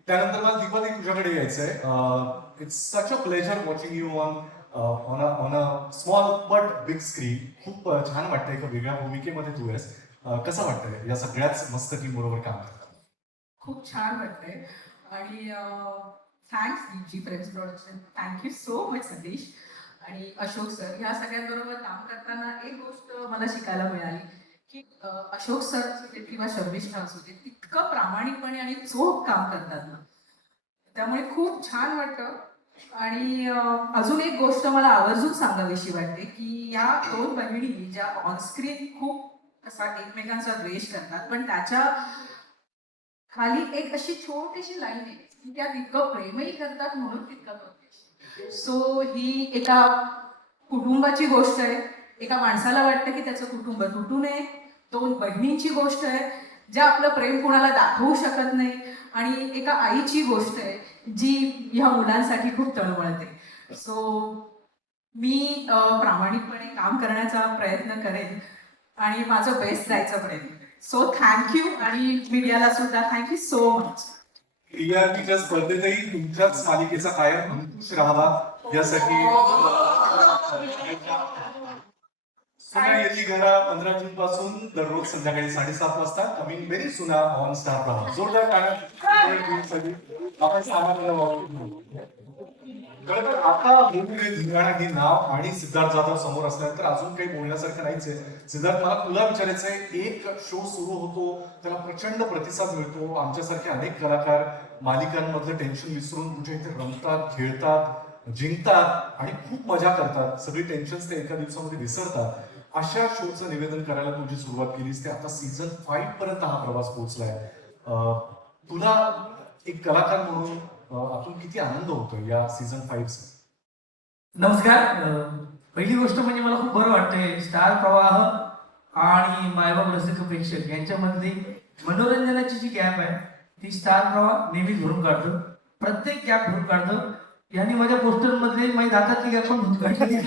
त्यानंतर मला दीपाली तुझ्याकडे यायचंय. It's such a pleasure watching you on a small but big screen. खूप छान वाटतंय, एका वेगळ्या भूमिकेमध्ये तू आहेस. कसं वाटतंय या सगळ्याच मस्त टीम बरोबर काम करताना? खूप छान वाटतंय आणि thanks DG friends production, thank you so much Satish आणि अशोक सर. ह्या सगळ्यांबरोबर काम करताना एक गोष्ट मला शिकायला मिळाली की अशोक सर असू देत किंवा शर्मिष्ठा असू देत, इतकं प्रामाणिकपणे आणि चोख काम करतात ना, त्यामुळे खूप छान वाटतं. आणि अजून एक गोष्ट मला आवर्जून सांगावीशी वाटते की या दोन बहिणी ज्या ऑनस्क्रीन खूप असा एकमेकांचा द्वेष करतात, पण त्याच्या खाली एक अशी छोटीशी लाईन आहे की त्या तितकं प्रेमही करतात म्हणून तितकं करते. सो ही एका कुटुंबाची गोष्ट आहे. एका माणसाला वाटतं की त्याचं कुटुंब तुटू नये. दोन बहिणींची गोष्ट आहे ज्या आपलं प्रेम कोणाला दाखवू शकत नाही. आणि एका आईची गोष्ट आहे जी ह्या मुलांसाठी खूप तळमळते. सो मी प्रामाणिकपणे काम करण्याचा प्रयत्न करेन आणि माझं बेस्ट द्यायचा प्रयत्न करेन. सो थँक्यू आणि मीडियाला सुद्धा थँक्यू सो मच. टीआरपीच्या स्पर्धेतही तुमच्याच मालिकेचा कायम अंकुश राहावा यासाठी सुना येती घरा 15 जून पासून दररोज संध्याकाळी 7:30 वाजता कमिंग व्हेरी सुना ऑन स्टार प्रवाह. जोरदार आपण आता धिंगाणा हे नाव आणि सिद्धार्थ जाधव समोर असल्यानंतर अजून काही बोलण्यासारखं नाहीच आहे. सिद्धार्थ, मला तुला विचारायचं आहे, एक शो सुरू होतो त्याला प्रचंड प्रतिसाद मिळतो. आमच्यासारखे अनेक कलाकार मालिकांमधलं टेन्शन विसरून तुझ्या इथे रमतात, खेळतात, जिंकतात आणि खूप मजा करतात. सगळी टेन्शन ते एका दिवसामध्ये विसरतात. अशा शोचं निवेदन करायला तू जी सुरुवात केलीस ते आता सीझन 5 पर्यंत हा प्रवास पोहोचलाय. तुला एक कलाकार म्हणून आतून किती आनंद होतो या सीझन 5चा? नमस्कार. पहिली गोष्ट म्हणजे मला खूप बरं वाटतंय स्टार प्रवाह आणि मायबाप रसिक प्रेक्षक यांच्यामधली मनोरंजनाची जी गॅप आहे ती स्टार प्रवाह नेहमीच भरून काढतो. प्रत्येक गॅप भरून काढतो. यांनी माझ्या पोस्टर मधले माझी दातातली गॅप पण भरून काढली.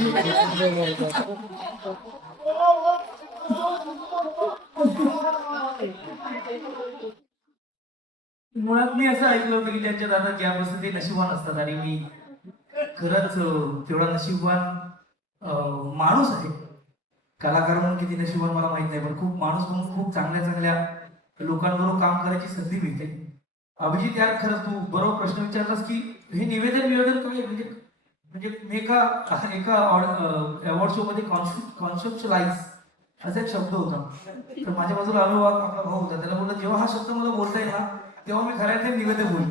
मुळात मी असं ऐकलं होतं की ज्यांच्या दातात गॅप असते ते नशिबवान असतात आणि मी खरंच तेवढा नशीबवान माणूस आहे. कलाकार म्हणून किती नशीबवान मला माहित नाही, पण खूप माणूस म्हणून खूप चांगल्या चांगल्या लोकांबरोबर काम करायची संधी मिळते. अभिजित, यार खरंच तू बरोबर प्रश्न विचारलास की हे निवेदन काय म्हणजे मी एका अवॉर्ड शो मध्ये कॉन्सेप्शलाइज असा एक शब्द होता. तर माझ्या बाजूला अनुभव आपला भाऊ होता. त्याला बोलला जेव्हा हा शब्द मला बोलता येईल ना तेव्हा मी खऱ्या निवेदन होईल.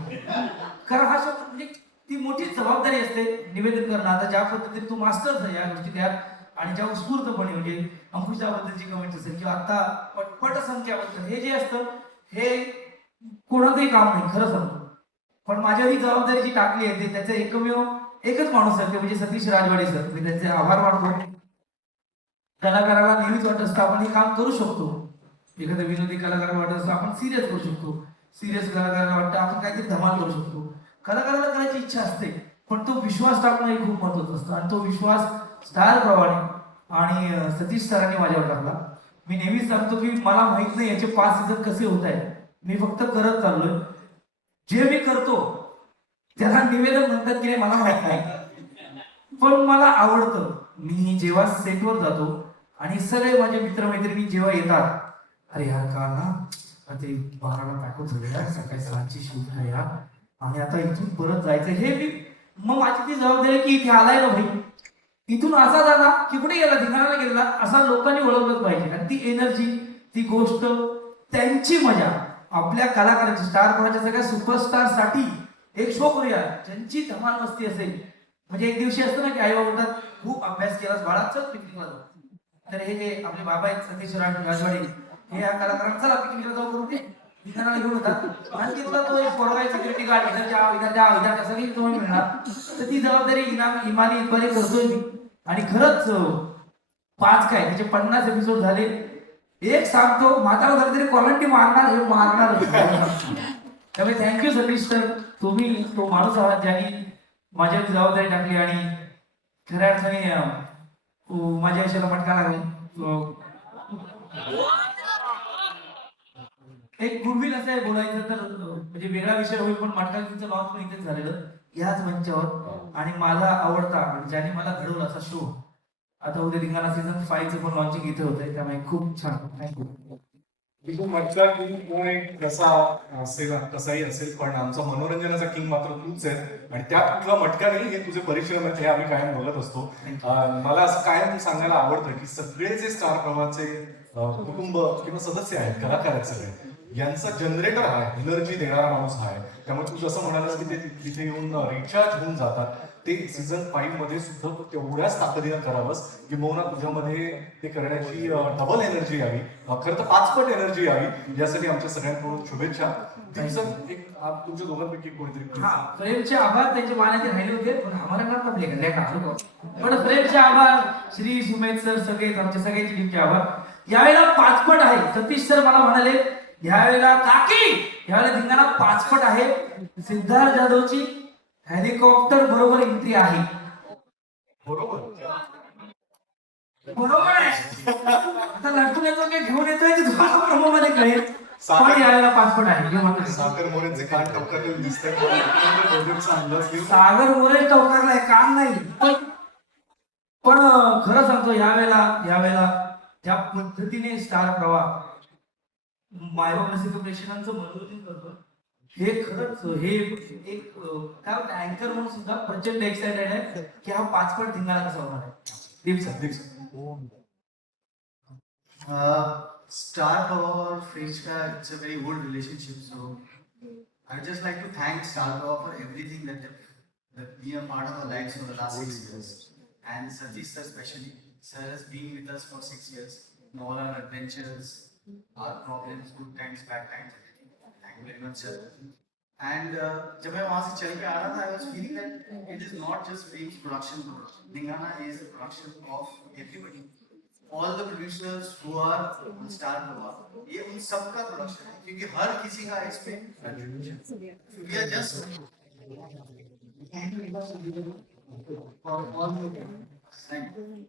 कारण हा शब्द म्हणजे ती मोठी जबाबदारी असते निवेदन करणं. आता ज्या पद्धतीने तू मास्टर्स आहे या गोष्टी त्यात आणि ज्या उत्स्फूर्तपणे म्हणजे अंकुशाबद्दलची कमेंट असेल किंवा आता पटसंख्याबद्दल हे जे असतं हे कोणाचंही काम नाही खरं सांगतो. पण माझ्यावर ही जबाबदारी जी टाकली आहे ते त्याचं एकच माणूस आहे ते म्हणजे सतीश राजवाडे सर. मी त्यांचे आभार मानतो. कलाकाराला नेहमीच वाटत असतं आपण हे काम करू शकतो. एखाद्या विनोदी कलाकाराला वाटत असतं आपण सिरियस करू शकतो. सिरियस कलाकाराला वाटतं आपण काहीतरी धमाल करू शकतो. कलाकाराला करायची इच्छा असते पण तो विश्वास टाकणं हे खूप महत्वाचं असतं आणि तो विश्वास स्टार प्रवाहाने आणि सतीश सरांनी माझ्यावर टाकला. मी नेहमीच सांगतो की मला माहित नाही याचे 5 सीझन कसे होत आहेत. मी फक्त करत चाललोय. जे मी करतो त्याला निवेदन म्हणतात की नाही मला माहित नाही, पण मला आवडतं. मी जेव्हा सेटवर जातो आणि सगळे माझे मित्रमैत्रिणी जेव्हा येतात, अरे यार काल ना ते 12ला पॅकअप झालं यार, सकाळी 7ची शूट आहे यार आणि आता इथून परत जायचं हे मी मग माझी ती जबाबदारी की इथे आलाय ना भाई, इथून असा झाला की कुठे गेला धिंगाणाला गेला असा लोकांनी ओळखलंच पाहिजे. आणि ती एनर्जी, ती गोष्ट, त्यांची मजा आपल्या कलाकाराची स्टार प्रवाहाच्या सगळ्या सुपरस्टार साठी एक शो करूया ज्यांची धमाल मस्ती असेल. म्हणजे एक दिवशी असतं ना की आई बाबा बोलतात खूप अभ्यास केलास बाळा चल पिकनिकला जाऊ. तर हे जे आपले बाबा आहेत सतीश राजवाडे हे या कलाकारांना चला पिकनिकला जाऊ करू ते धिंगाणाला घेऊन होतात आणि तिथला तो एक पोरगा सिक्युरिटी गार्ड इधर जा सगळी तुम्ही मिळणार. तर ती जबाबदारी इमानी इतबारी करतोय मी. आणि खरंच 5 काय त्याचे 50 एपिसोड झाले. एक सांगतो म्हातारा झालं तरी क्वालिटी मारणार. त्यामुळे थँक्यू सतीश सर, तुम्ही तो माणूस आहात ज्यांनी माझ्यावर जबाबदारी टाकली आणि खऱ्या अर्थाने माझ्या आयुष्याला मटका लागला. एक गुडविल असं आहे बोलायचं तर म्हणजे वेगळा विषय होईल, पण मटकाचं लॉन्च पण इथेच झालेलं ह्याच मंचावर. आणि माझा आवडता आणि ज्याने मला घडवलं असा शो आता उद्या धिंगाणा सीझन 5 चं पण लॉन्चिंग इथे होतंय, त्यामुळे खूप छान. थँक्यू. बिलकुल मटका किंग कोण एक कसा असेल कसाही असेल, पण आमचा मनोरंजनाचा किंग मात्र तूच आहे. आणि त्यात कुठला मटका नाही, हे तुझे परिश्रम आहेत, हे आम्ही कायम बोलत असतो. मला असं कायम सांगायला आवडतं की सगळे जे स्टार प्रवाहाचे कुटुंब किंवा सदस्य आहेत, कलाकार आहेत सगळे, यांचा जनरेटर आहे, एनर्जी देणारा माणूस आहे. त्यामुळे तू जसं म्हणालास की ते तिथे येऊन रिचार्ज होऊन जातात, ते सीझन 5 मध्ये सुद्धा तू तेवढ्याच ताकदीनं करावंस की मौना तुझ्यामध्ये ते करण्याची डबल एनर्जी यावी, खरं तर 5 पट एनर्जी यावी, यासाठी आमच्या सगळ्यांकडून शुभेच्छा. एक तुमच्या दोघांपैकी कोणीतरी. हा, फ्रेमचे आभार, त्यांचे मानाचे राहिले होते पण आम्हाला ना पडले का, पण फ्रेमचे आभार, श्री सुमेध सर, सगळे आमच्या सगळ्यांची टीमचे आभार. यावेळेला 5 पट आहे. सतीश सर मला म्हणाले यावेळेला काकी यावेळेला धिंगाणा 5 पट आहे. सिद्धार्थ जाधवची हेलिकॉप्टर बरोबर एंट्री आहे. बरोबर आहे. आता लटकून येतो की घेऊन येतोय की तुम्हाला प्रमो मध्ये कळेल. पण यावेळेला 5 पट आहे. सागर मोरेंचे कान टवकारलेले दिसतात. सागर मोरे टवकारलाय, कान नाही. पण खरं सांगतो यावेळेला त्या पद्धतीने स्टार प्रवाह मायबाप नसेल प्रेक्षकांचं मनोरंजन करतो, हे खरंच हे एक काय अँकर म्हणून सुद्धा प्रचंड एक्साइटेड आहे की हा 5 पट धिंगाणा कसा होणार आहे. Star Power और Fringe का it's a very good relationship. So I would just like to thank Star Power for everything that been a part of our lives for the last 6 years. And Satish sir especially. Sir has been with us for 6 years. In all our adventures, our problems, good times, bad times, everything. Thank you very much, sir. And जब मैं वहाँ से चल के आ रहा था, I was feeling that it is not just Fringe production. Dhingana is a production of everybody. All the producers who are on Star Power, ये उन सबका production है, क्योंकि हर किसी का इसमें कंट्रीब्यूशन. We are just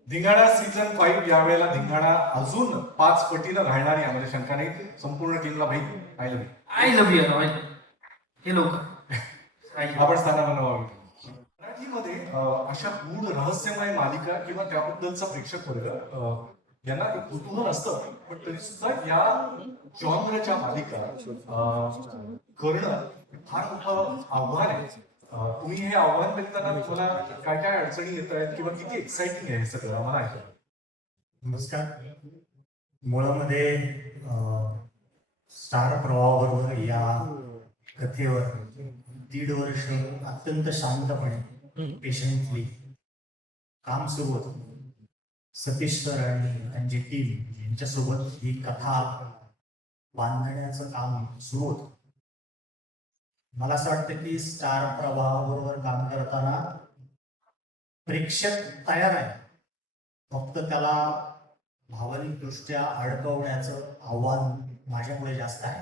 धिंगाणा सीझन 5 यावेळेला धिंगाणा अजून 5 पटीनं घालणारी आम्हाला शंका नाही. संपूर्ण टीमला भाई आय लव्ह यू. हे लोक आपण स्थानावर व्हावी. मराठीमध्ये अशा गूढ रहस्यमय मालिका किंवा त्याबद्दलचा प्रेक्षक वर्ग यांना एक कुतूहल असतं, पण तरी सुद्धा या जॉनरच्या मालिका करणं फार मोठं आव्हान आहे. तुम्ही हे आव्हान पेलताना तुम्हाला काय काय अडचणी येत आहेत किंवा किती एक्साइटिंग आहे हे सगळं आम्हाला ऐका. नमस्कार. मुळामध्ये स्टार प्रवाहाबरोबर या कथेवर 1.5 वर्ष अत्यंत शांतपणे पेशंटली काम सुरू होतं. सतीश सर आणि त्यांची टीम यांच्यासोबत ही कथा बांधण्याचं काम सुरू होतं. मला असं वाटतं की स्टार प्रवाहाबरोबर काम करताना प्रेक्षक तयार आहे, फक्त त्याला भावनिकदृष्ट्या अडकवण्याचं आव्हान माझ्यामुळे जास्त आहे.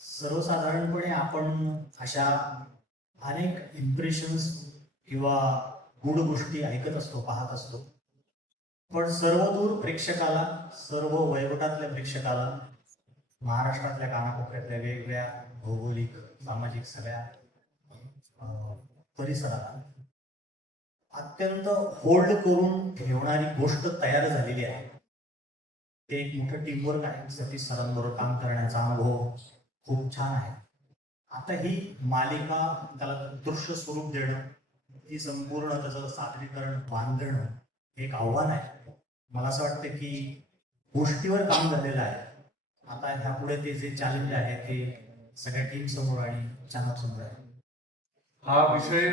सर्वसाधारणपणे आपण अशा अनेक इम्प्रेशन्स किंवा गूढ गोष्टी ऐकत असतो, पाहत असतो, पण सर्वदूर प्रेक्षकाला, सर्व वयोगटातल्या प्रेक्षकाला, महाराष्ट्रातल्या कानाकोपऱ्यातल्या वेगवेगळ्या भौगोलिक, सामाजिक सगळ्या परिसराला अत्यंत होल्ड करून ठेवणारी गोष्ट तयार झालेली आहे. ते एक मोठं टीमवर्क आहे. सतीश सरांबरोबर काम करण्याचा अनुभव खूप छान आहे. आता ही मालिका त्याला दृश्य स्वरूप देणं, ती संपूर्ण त्याचं सादरीकरण बांधणं एक आव्हान आहे. मला असं वाटतं की गोष्टीवर काम झालेलं आहे. आता ह्यापुढे ते जे चॅलेंज आहे ते सगळ्या टीम समोर आणि चॅनल समोर आहे. हा विषय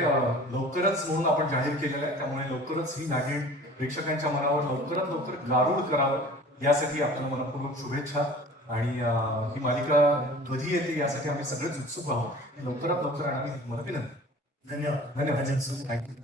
लवकरच म्हणून आपण जाहीर केलेला आहे, त्यामुळे लवकरच ही नागिण प्रेक्षकांच्या मनावर लवकरात लवकर गारूड करावं यासाठी आपल्याला मनपूर्वक शुभेच्छा. आणि ही मालिका कधी येते यासाठी आम्ही सगळेच उत्सुक आहोत. लवकरात लवकर आणि मला विनंती. धन्यवाद. थँक्यू.